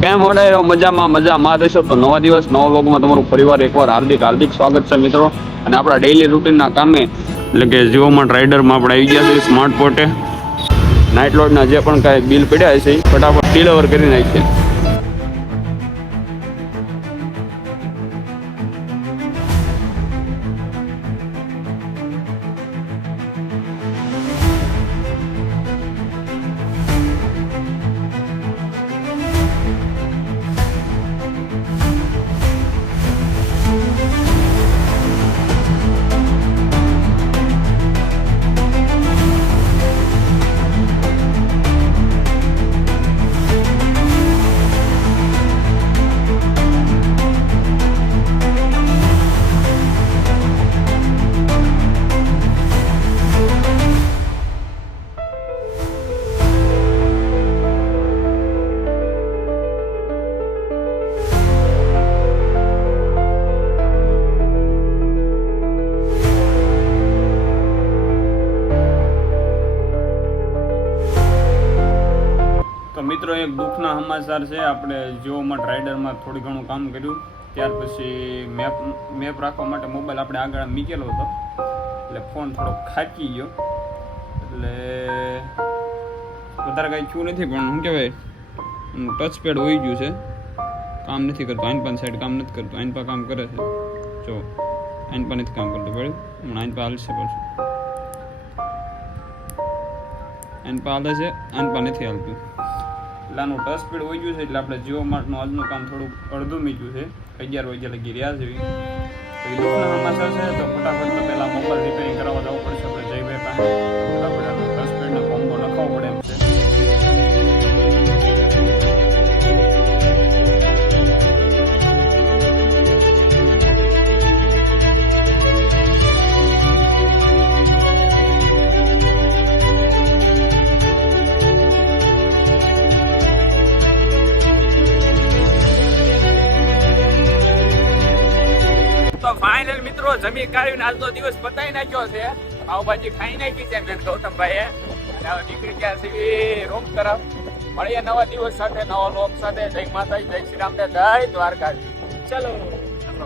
કેમ મળે મજામાં મજામાં રહેશો તો નવા દિવસ નવા વ્લોગમાં તમારું ફરીવાર એકવાર હાર્દિક સ્વાગત છે મિત્રો. અને આપણા ડેઈલી રૂટીનના કામે એટલે કે જીઓ માર્ટ રાઇડરમાં આપણે આવી ગયા છીએ સ્માર્ટ પોર્ટે. નાઇટ લોડના જે પણ કાંઈ બિલ પડ્યા છે એ ફટાફટ ડિલિવર કરી નાખીએ. તો મિત્રો એક દુઃખના સમાચાર છે. આપણે જીઓ માર્ટ રાઇડરમાં થોડી ઘણું કામ કર્યું, ત્યાર પછી મેપ રાખવા માટે મોબાઈલ આપણે આગળ મૂકેલો હતો એટલે ફોન થોડો ખાકી ગયો. એટલે વધારે કાંઈ થયું નથી, પણ શું કહેવાય ટચ પેડ હોઈ ગયું છે, કામ નથી કરતું. આઈનપાન સાઈડ કામ નથી કરતું, આઈનપા કામ કરે છે. જો આઈનપા નથી કામ કરતું, બરાબર હમણાં આઈનપા હાલશે પાછું. આઈનપા હાલે છે, આઈનપા નથી હાલતું. એટલે આનું ટચ સ્પીડ હોઈ ગયું છે. એટલે આપણે જીઓ માર્ટનું આજનું કામ થોડુંક અડધું મીઠું છે. 11 વાગ્યા લગી રહ્યા છે. તો એ દુઃખના સમાચાર છે. તો ફટાફટ તો પહેલાં મોબાઈલ રિપેરિંગ કરાવવા જવું પડશે આપણે જયભાઈ પાસે. ફટાફટ આનું ટચ સ્પીડનો કોમ્બો નખાવવો પડે એમ છે. તો ફાઇનલ મિત્રો જમી કાઢીને આજનો દિવસ પતાવી નાખ્યો છે. પાવભાજી ખાઈ નાખી છે બેન ગૌતમભાઈએ. અને હવે નીકળી ગયા છે રૂમ તરફ. મળીએ નવા દિવસ સાથે, નવા લોક સાથે. જય માતાજી, જય શ્રી રામ, જય દ્વારકા. ચલો.